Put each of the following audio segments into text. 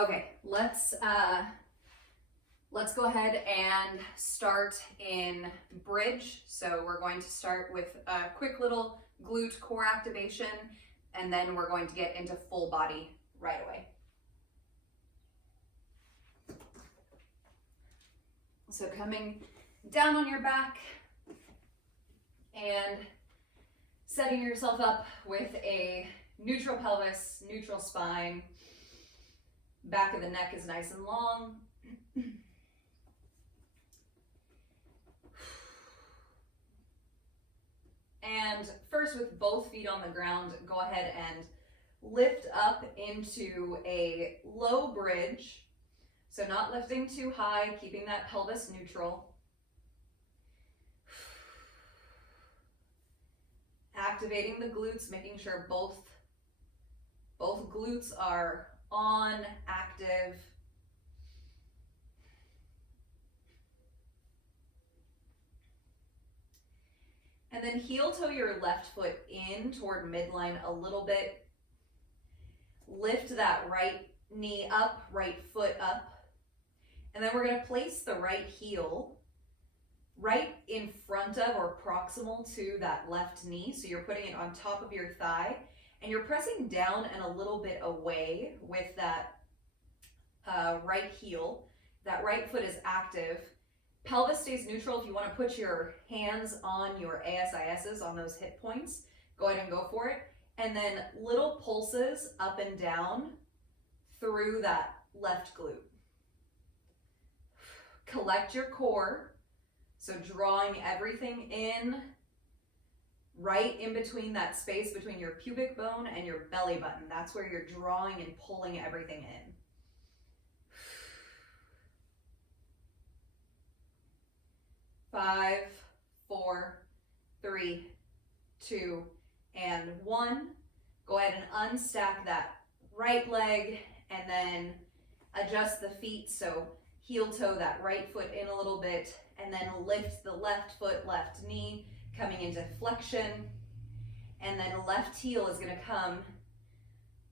Okay, let's go ahead and start in bridge. So we're going to start with a quick little glute core activation, and then we're going to get into full body right away. So coming down on your back and setting yourself up with a neutral pelvis, neutral spine. Back of the neck is nice and long. And first, with both feet on the ground, go ahead and lift up into a low bridge. So not lifting too high, keeping that pelvis neutral. Activating the glutes, making sure both glutes are on, active. And then heel toe your left foot in toward midline a little bit. Lift that right knee up, right foot up. And then we're going to place the right heel right in front of or proximal to that left knee. So you're putting it on top of your thigh and you're pressing down and a little bit away with that right heel. That right foot is active. Pelvis stays neutral. If you want to put your hands on your ASISs on those hip points, go ahead and go for it. And then little pulses up and down through that left glute. Collect your core. So drawing everything in, right in between that space between your pubic bone and your belly button. That's where you're drawing and pulling everything in. 5, 4, 3, 2, and 1. Go ahead and unstack that right leg and then adjust the feet. So heel toe that right foot in a little bit and then lift the left foot, left knee coming into flexion. And then left heel is going to come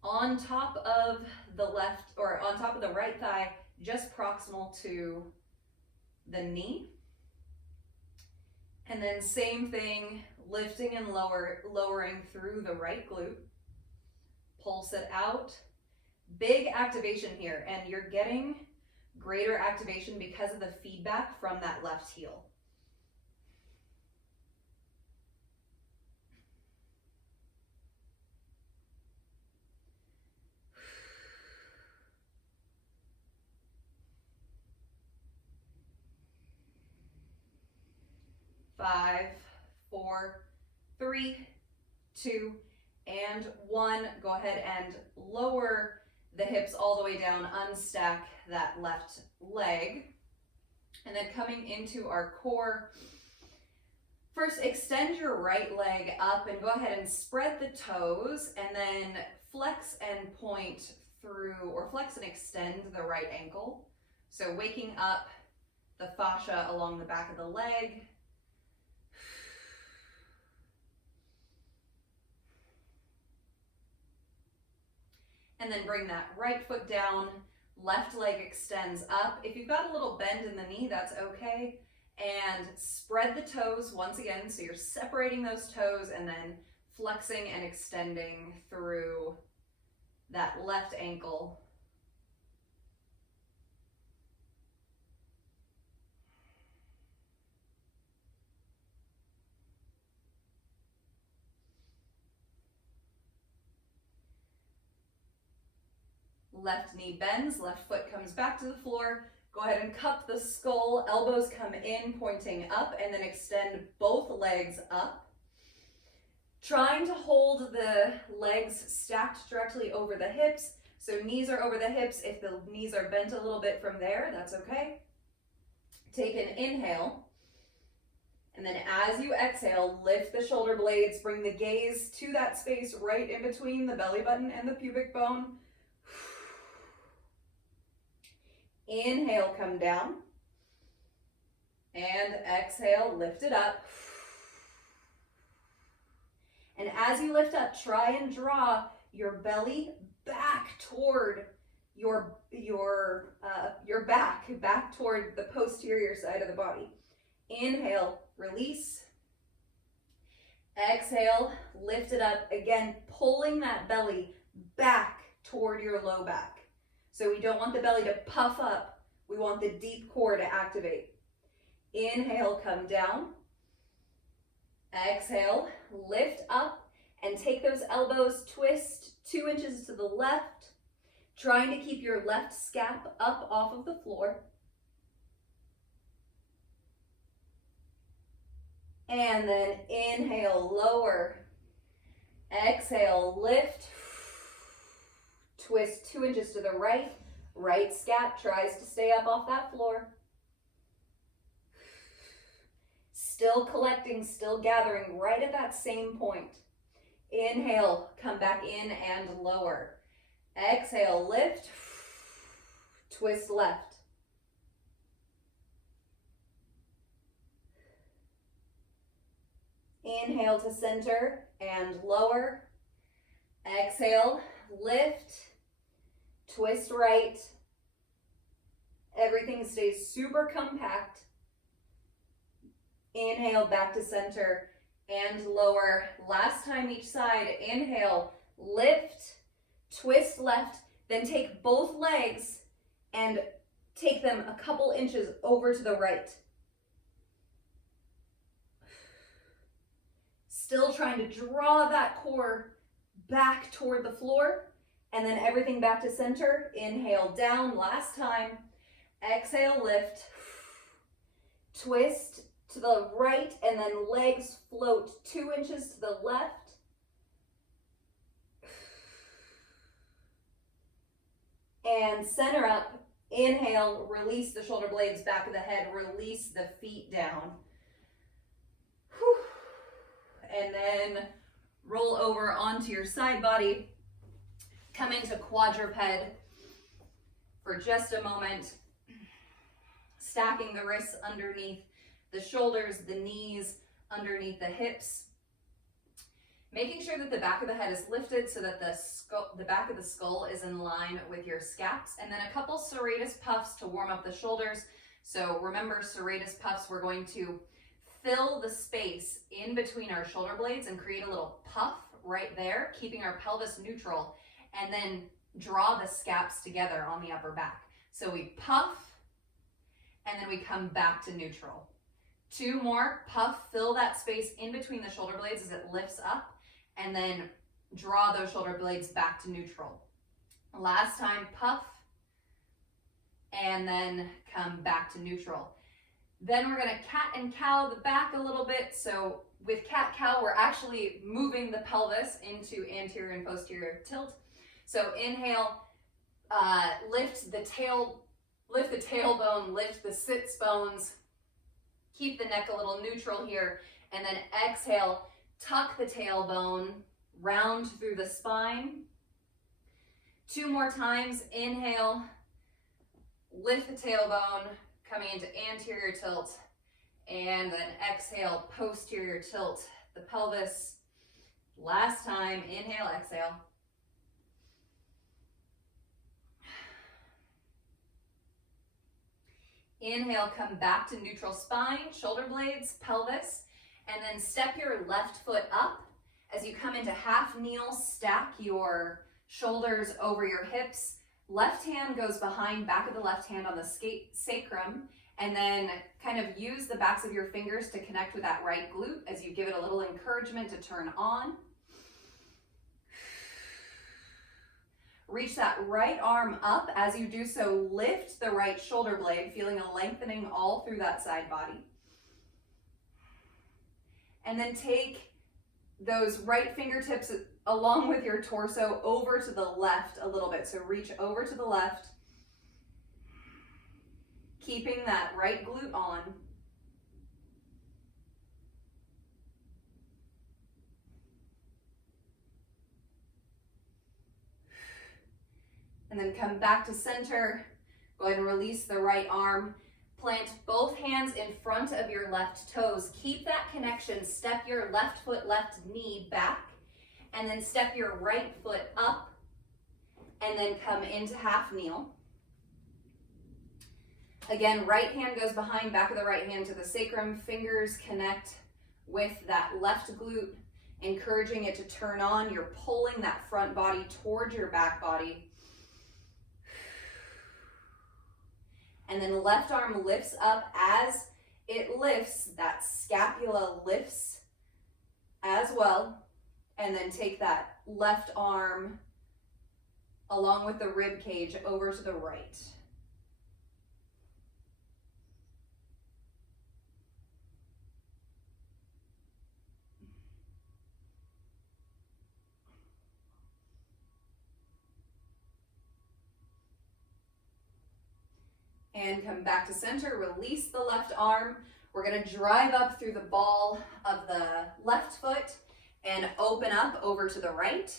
on top of the left or on top of the right thigh, just proximal to the knee. And then same thing, lifting and lowering through the right glute. Pulse it out. Big activation here, and you're getting greater activation because of the feedback from that left heel. Five, 4, 3, 2, and 1. Go ahead and lower the hips all the way down, unstack that left leg. And then coming into our core, first extend your right leg up and go ahead and spread the toes and then flex and point through, or flex and extend the right ankle. So waking up the fascia along the back of the leg. And then bring that right foot down, left leg extends up. If you've got a little bend in the knee, that's okay. And spread the toes once again, so you're separating those toes and then flexing and extending through that left ankle. Left knee bends, left foot comes back to the floor. Go ahead and cup the skull, elbows come in, pointing up, and then extend both legs up. Trying to hold the legs stacked directly over the hips. So knees are over the hips. If the knees are bent a little bit from there, that's okay. Take an inhale. And then as you exhale, lift the shoulder blades, bring the gaze to that space right in between the belly button and the pubic bone. Inhale, come down. And exhale, lift it up. And as you lift up, try and draw your belly back toward your back toward the posterior side of the body. Inhale, release. Exhale, lift it up. Again, pulling that belly back toward your low back. So we don't want the belly to puff up. We want the deep core to activate. Inhale, come down. Exhale, lift up and take those elbows, twist 2 inches to the left, trying to keep your left scap up off of the floor. And then inhale, lower. Exhale, lift. Twist 2 inches to the right. Right scap tries to stay up off that floor. Still collecting, still gathering right at that same point. Inhale, come back in and lower. Exhale, lift. Twist left. Inhale to center and lower. Exhale, lift, twist right. Everything stays super compact. Inhale, back to center and lower. Last time each side. Inhale, lift, twist left, then take both legs and take them a couple inches over to the right. Still trying to draw that core back toward the floor, and then everything back to center. Inhale, down, last time. Exhale, lift, twist to the right, and then legs float 2 inches to the left. And center up. Inhale, release the shoulder blades, back of the head, release the feet down. Whew. And then roll over onto your side body. Come into quadruped for just a moment. Stacking the wrists underneath the shoulders, the knees underneath the hips. Making sure that the back of the head is lifted so that the back of the skull is in line with your scaps. And then a couple serratus puffs to warm up the shoulders. So remember, serratus puffs, we're going to fill the space in between our shoulder blades and create a little puff right there, keeping our pelvis neutral, and then draw the scaps together on the upper back. So we puff, and then we come back to neutral. 2 more, puff, fill that space in between the shoulder blades as it lifts up, and then draw those shoulder blades back to neutral. Last time, puff, and then come back to neutral. Then we're gonna cat and cow the back a little bit. So with cat-cow, we're actually moving the pelvis into anterior and posterior tilt. So inhale, lift the tailbone, lift the sits bones, keep the neck a little neutral here, and then exhale, tuck the tailbone, round through the spine. 2 more times, inhale, lift the tailbone, coming into anterior tilt, and then exhale, posterior tilt the pelvis. Last time, inhale, exhale. Inhale, come back to neutral spine, shoulder blades, pelvis, and then step your left foot up. As you come into half kneel, stack your shoulders over your hips. Left hand goes behind, back of the left hand on the sacrum, and then kind of use the backs of your fingers to connect with that right glute as you give it a little encouragement to turn on. Reach that right arm up. As you do so, lift the right shoulder blade, feeling a lengthening all through that side body. And then take those right fingertips along with your torso over to the left a little bit. So reach over to the left, keeping that right glute on. And then come back to center. Go ahead and release the right arm. Plant both hands in front of your left toes. Keep that connection. Step your left foot, left knee back, and then step your right foot up, and and then come into half kneel. Again, right hand goes behind, back of the right hand to the sacrum, fingers connect with that left glute, encouraging it to turn on. You're pulling that front body towards your back body. And then left arm lifts up. As it lifts, that scapula lifts as well. And then take that left arm along with the rib cage over to the right. And come back to center, release the left arm. We're gonna drive up through the ball of the left foot and open up over to the right.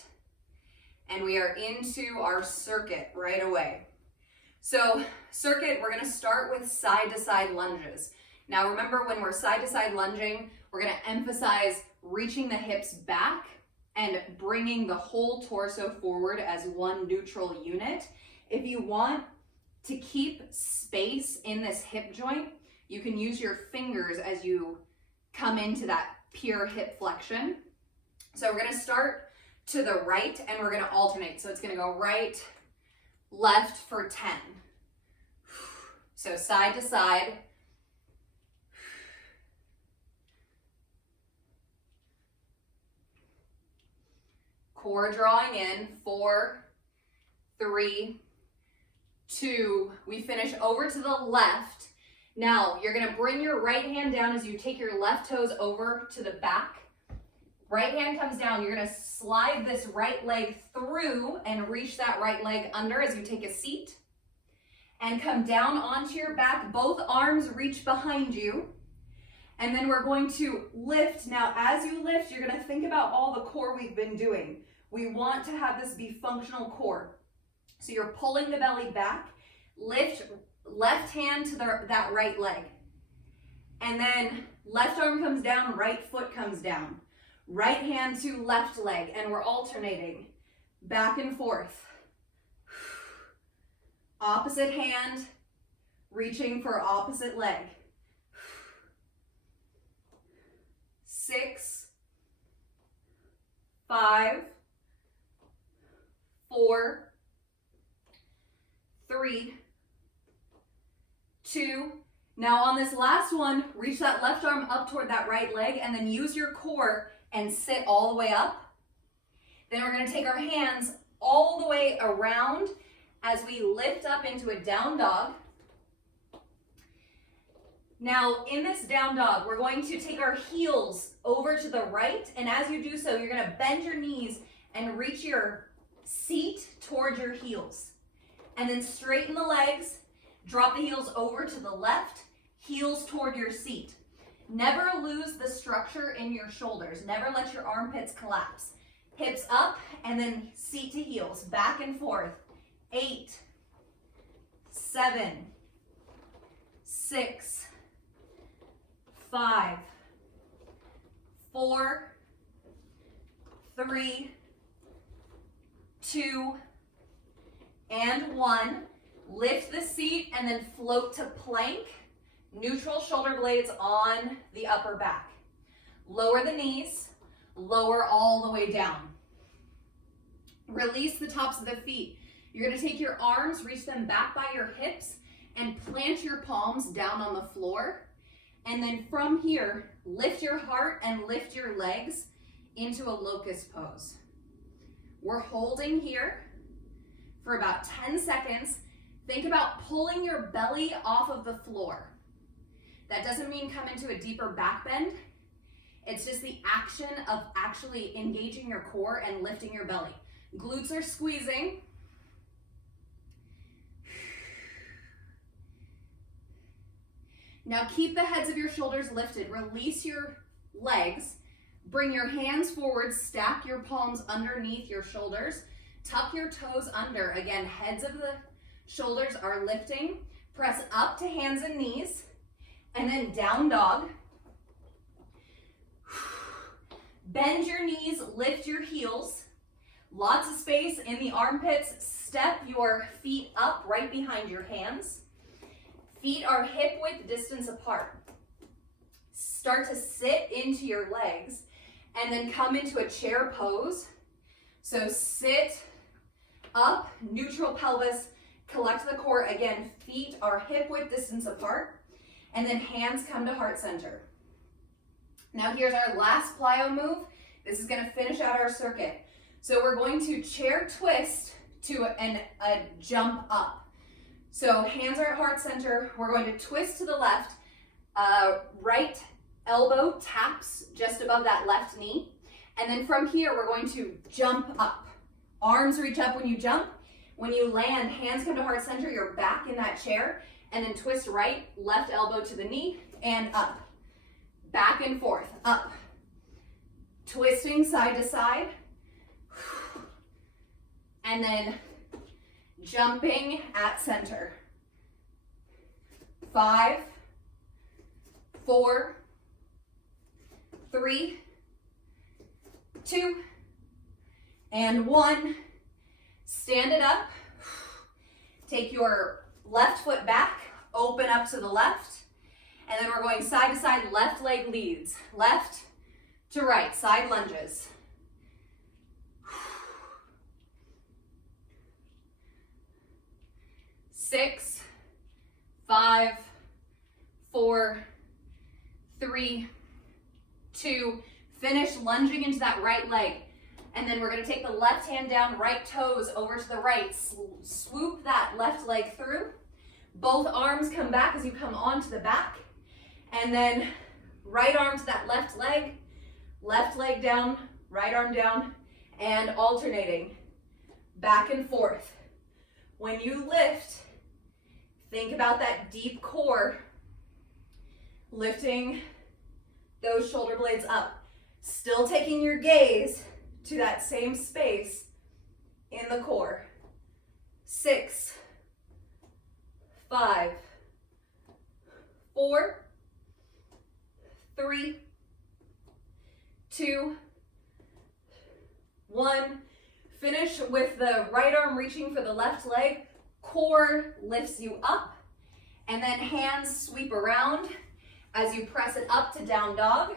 And we are into our circuit right away. So circuit, we're gonna start with side to side lunges. Now remember, when we're side to side lunging, we're gonna emphasize reaching the hips back and bringing the whole torso forward as one neutral unit. If you want to keep space in this hip joint, you can use your fingers as you come into that pure hip flexion. So we're gonna start to the right and we're gonna alternate. So it's gonna go right, left for 10. So side to side. Core drawing in, 4, 3, 2, we finish over to the left. Now you're gonna bring your right hand down as you take your left toes over to the back. Right hand comes down, you're gonna slide this right leg through and reach that right leg under as you take a seat. And come down onto your back, both arms reach behind you. And then we're going to lift. Now as you lift, you're gonna think about all the core we've been doing. We want to have this be functional core. So you're pulling the belly back, lift left hand to that right leg. And then left arm comes down, right foot comes down. Right hand to left leg, and we're alternating back and forth. Opposite hand, reaching for opposite leg. 6, 5, 4, 3, 2. Now on this last one, reach that left arm up toward that right leg and then use your core and sit all the way up. Then we're gonna take our hands all the way around as we lift up into a down dog. Now in this down dog, we're going to take our heels over to the right, and as you do so, you're gonna bend your knees and reach your seat towards your heels. And then straighten the legs, drop the heels over to the left, heels toward your seat. Never lose the structure in your shoulders. Never let your armpits collapse. Hips up and then seat to heels, back and forth. 8, 7, 6, 5, 4, 3, 2, and 1. Lift the seat and then float to plank. Neutral shoulder blades on the upper back. Lower the knees, lower all the way down. Release the tops of the feet. You're gonna take your arms, reach them back by your hips, and plant your palms down on the floor. And then from here, lift your heart and lift your legs into a locust pose. We're holding here for about 10 seconds. Think about pulling your belly off of the floor. That doesn't mean come into a deeper back bend. It's just the action of actually engaging your core and lifting your belly. Glutes are squeezing. Now keep the heads of your shoulders lifted. Release your legs. Bring your hands forward. Stack your palms underneath your shoulders. Tuck your toes under. Again, heads of the shoulders are lifting. Press up to hands and knees. And then down dog. Bend your knees, lift your heels. Lots of space in the armpits. Step your feet up right behind your hands. Feet are hip width distance apart. Start to sit into your legs and then come into a chair pose. So sit up, neutral pelvis, collect the core. Again, feet are hip width distance apart, and then hands come to heart center. Now here's our last plyo move. This is going to finish out our circuit. So we're going to chair twist to a jump up. So hands are at heart center. We're going to twist to the left. Right elbow taps just above that left knee. And then from here, we're going to jump up. Arms reach up when you jump. When you land, hands come to heart center. You're back in that chair. And then twist right, left elbow to the knee, and up. Back and forth, up. Twisting side to side. And then jumping at center. 5, 4, 3, 2, and 1. Stand it up. Take your left foot back, open up to the left, and then we're going side to side, left leg leads. Left to right, side lunges. 6, 5, 4, 3, 2. Finish lunging into that right leg. And then we're going to take the left hand down, right toes over to the right. Swoop that left leg through. Both arms come back as you come onto the back. And then right arm to that left leg down, right arm down, and alternating back and forth. When you lift, think about that deep core, lifting those shoulder blades up. Still taking your gaze to that same space in the core. 6, 5, 4, 3, 2, 1. Finish with the right arm reaching for the left leg. Core lifts you up, and then hands sweep around as you press it up to down dog.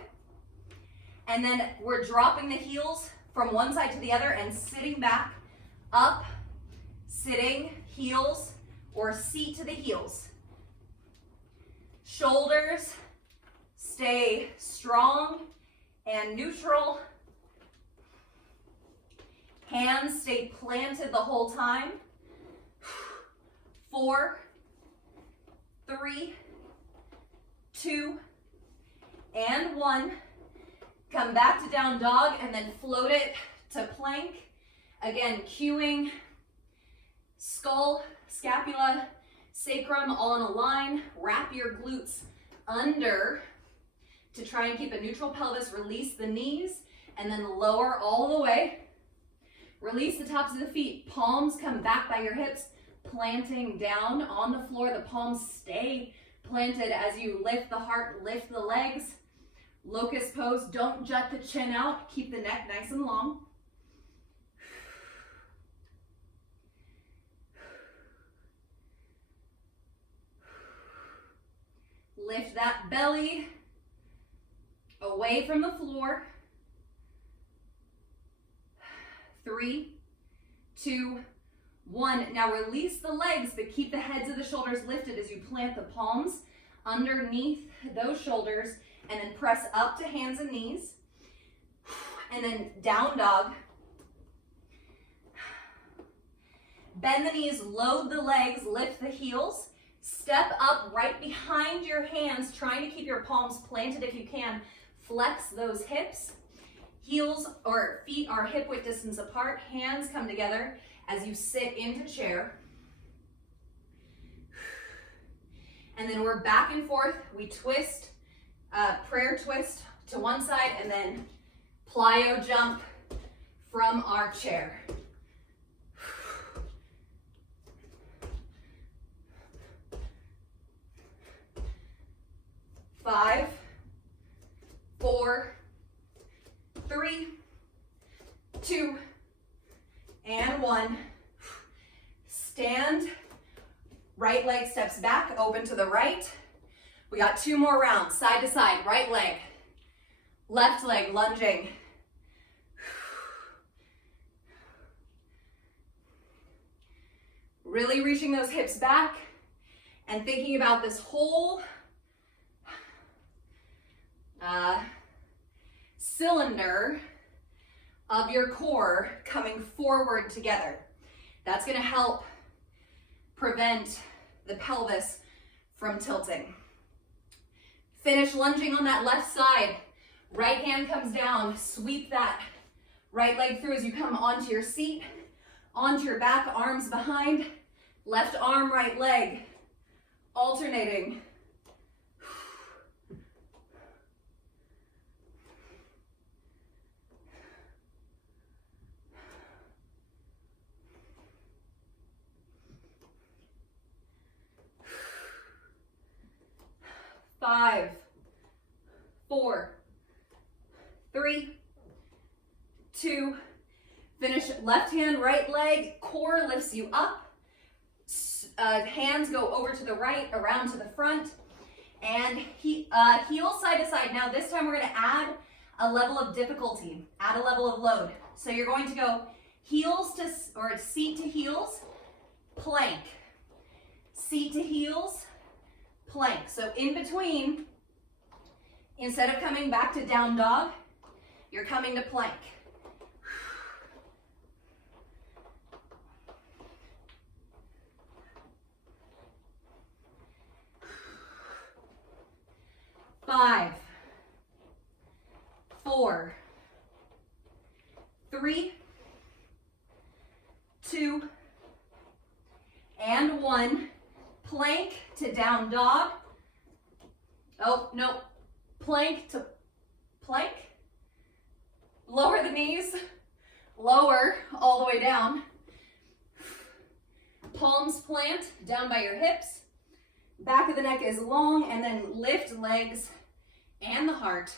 And then we're dropping the heels from one side to the other and sitting back, up, sitting, heels, or seat to the heels. Shoulders stay strong and neutral. Hands stay planted the whole time. 4, 3, 2, and 1. Come back to down dog and then float it to plank. Again, cueing skull, scapula, sacrum all in a line. Wrap your glutes under to try and keep a neutral pelvis. Release the knees and then lower all the way. Release the tops of the feet. Palms come back by your hips, planting down on the floor. The palms stay planted as you lift the heart, lift the legs. Locust pose, don't jut the chin out. Keep the neck nice and long. Lift that belly away from the floor. 3, 2, 1. Now release the legs, but keep the heads of the shoulders lifted as you plant the palms underneath those shoulders, and then press up to hands and knees, and then down dog. Bend the knees, load the legs, lift the heels. Step up right behind your hands, trying to keep your palms planted if you can. Flex those hips. Heels or feet are hip width distance apart. Hands come together as you sit into chair. And then we're back and forth. We twist, prayer twist to one side, and then plyo jump from our chair. 5, 4, 3, 2, stand, right leg steps back, open to the right. We got 2 more rounds, side to side, right leg, left leg, lunging. Really reaching those hips back and thinking about this whole cylinder of your core coming forward together. That's going to help prevent the pelvis from tilting. Finish lunging on that left side. Right hand comes down. Sweep that right leg through as you come onto your seat, onto your back, arms behind. Left arm, right leg. Alternating. Five, 4, 3, 2, finish left hand, right leg, core lifts you up. Hands go over to the right, around to the front, and heels side to side. Now this time we're going to add a level of difficulty, add a level of load. So you're going to go heels to, or seat to heels, plank, seat to heels, plank. So in between, instead of coming back to down dog, you're coming to plank. Five, 4, 3, 2, and 1. Plank to down dog. Oh, no. Plank to plank. Lower the knees. Lower all the way down. Palms plant down by your hips. Back of the neck is long, and then lift legs and the heart.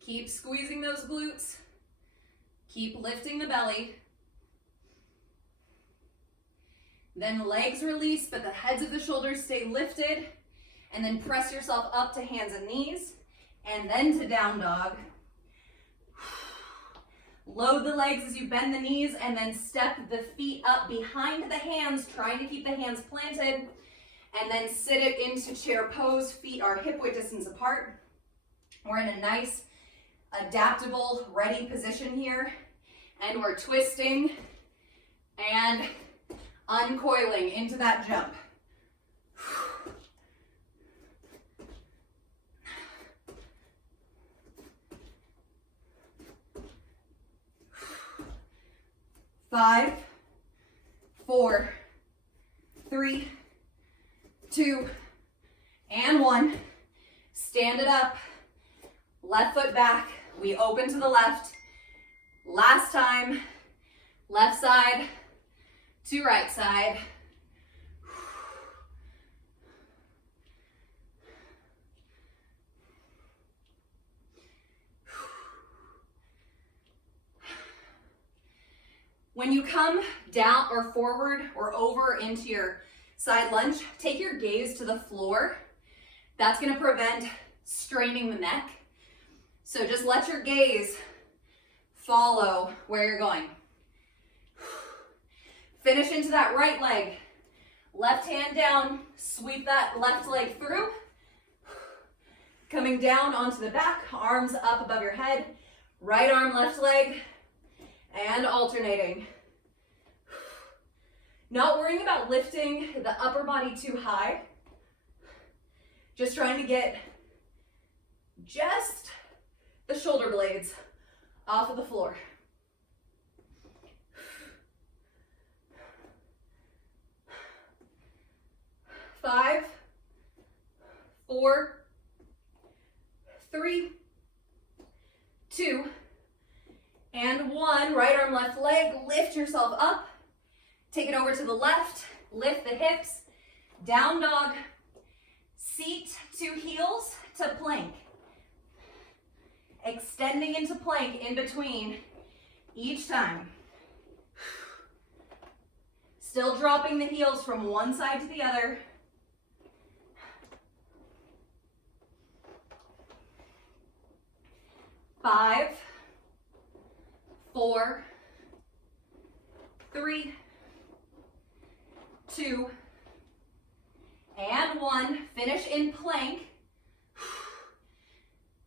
Keep squeezing those glutes. Keep lifting the belly. Then legs release, but the heads of the shoulders stay lifted. And then press yourself up to hands and knees, and then to down dog. Load the legs as you bend the knees, and then step the feet up behind the hands, trying to keep the hands planted, and then sit it into chair pose. Feet are hip width distance apart. We're in a nice, adaptable, ready position here, and we're twisting and uncoiling into that jump. 5, 4, 3, 2, and 1. Stand it up. Left foot back. We open to the left. Last time. Left side to right side. When you come down or forward or over into your side lunge, take your gaze to the floor. That's going to prevent straining the neck. So just let your gaze follow where you're going. Finish into that right leg. Left hand down, sweep that left leg through. Coming down onto the back, arms up above your head. Right arm, left leg. And alternating. Not worrying about lifting the upper body too high. Just trying to get just the shoulder blades off of the floor. Five, 4, 3, 2, and 1. Right arm, left leg. Lift yourself up. Take it over to the left. Lift the hips, down dog, seat to heels to plank. Extending into plank in between each time. Still dropping the heels from one side to the other. 5, 4, 3, 2, and 1. Finish in plank.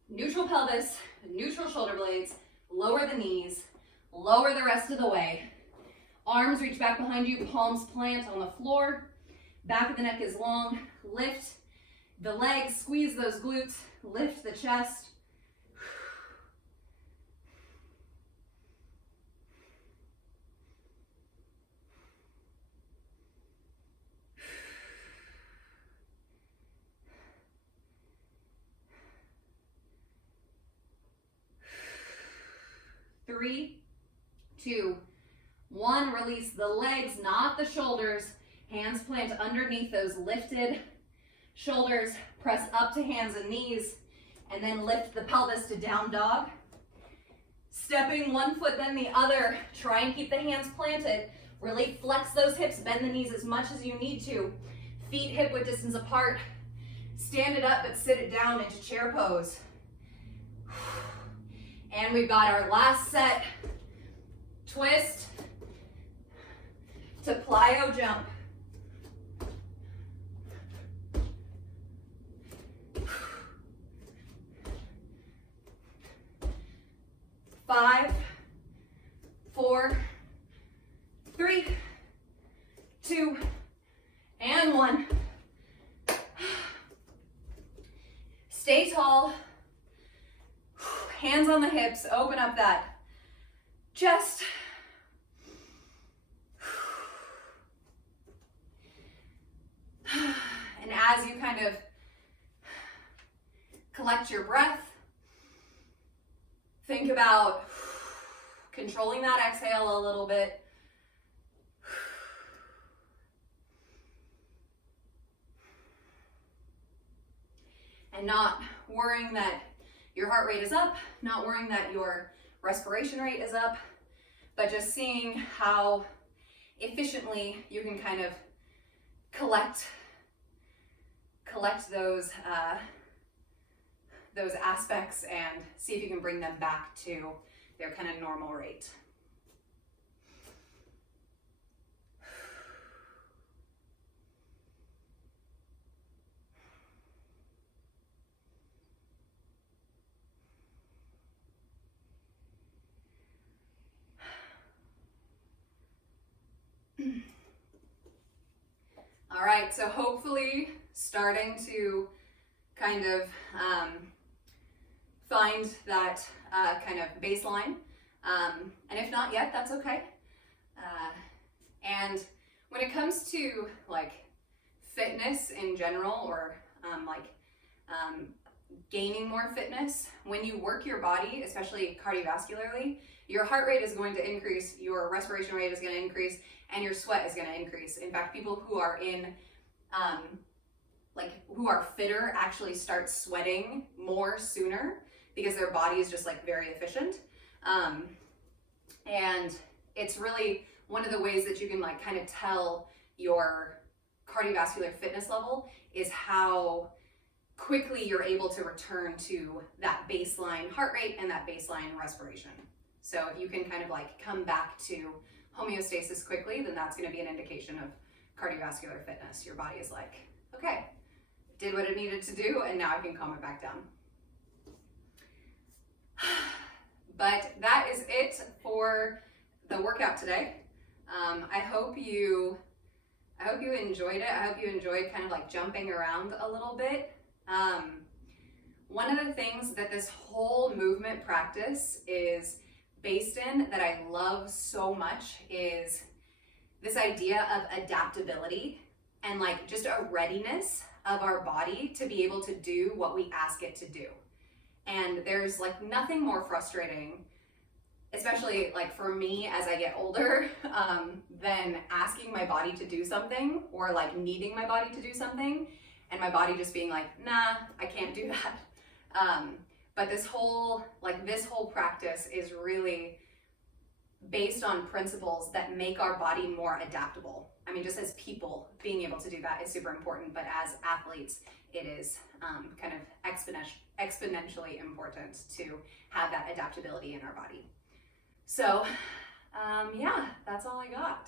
Neutral pelvis, neutral shoulder blades, lower the knees, lower the rest of the way. Arms reach back behind you, palms plant on the floor. Back of the neck is long. Lift the legs, squeeze those glutes, lift the chest. Three, 2, 1. Release the legs, not the shoulders. Hands plant underneath those lifted shoulders. Press up to hands and knees, and then lift the pelvis to down dog. Stepping one foot then the other. Try and keep the hands planted. Really flex those hips, bend the knees as much as you need to. Feet hip width distance apart. Stand it up, but sit it down into chair pose. And we've got our last set. Twist to plyo jump. Five, 4, 3, 2, and 1. Stay tall. Hands on the hips, open up that chest. And as you kind of collect your breath, think about controlling that exhale a little bit. And not worrying that your heart rate is up, not worrying that your respiration rate is up, but just seeing how efficiently you can kind of collect those aspects and see if you can bring them back to their kind of normal rate. All right, so hopefully starting to kind of find that kind of baseline. And if not yet, that's okay. And when it comes to like fitness in general, or gaining more fitness, when you work your body, especially cardiovascularly, your heart rate is going to increase, your respiration rate is going to increase, and your sweat is going to increase. In fact, people who are who are fitter actually start sweating more sooner because their body is just like very efficient. And it's really one of the ways that you can like kind of tell your cardiovascular fitness level is how quickly you're able to return to that baseline heart rate and that baseline respiration. So if you can kind of like come back to homeostasis quickly, then that's going to be an indication of cardiovascular fitness. Your body is like, okay, did what it needed to do, and now I can calm it back down. But that is it for the workout today. I hope you enjoyed it. I hope you enjoyed kind of like jumping around a little bit. One of the things that this whole movement practice is based in that I love so much is this idea of adaptability and like just a readiness of our body to be able to do what we ask it to do. And there's like nothing more frustrating, especially like for me as I get older, then asking my body to do something or like needing my body to do something and my body just being like, nah, I can't do that. But this whole practice is really based on principles that make our body more adaptable. I mean, just as people, being able to do that is super important, but as athletes, it is kind of exponentially important to have that adaptability in our body. So, yeah, that's all I got.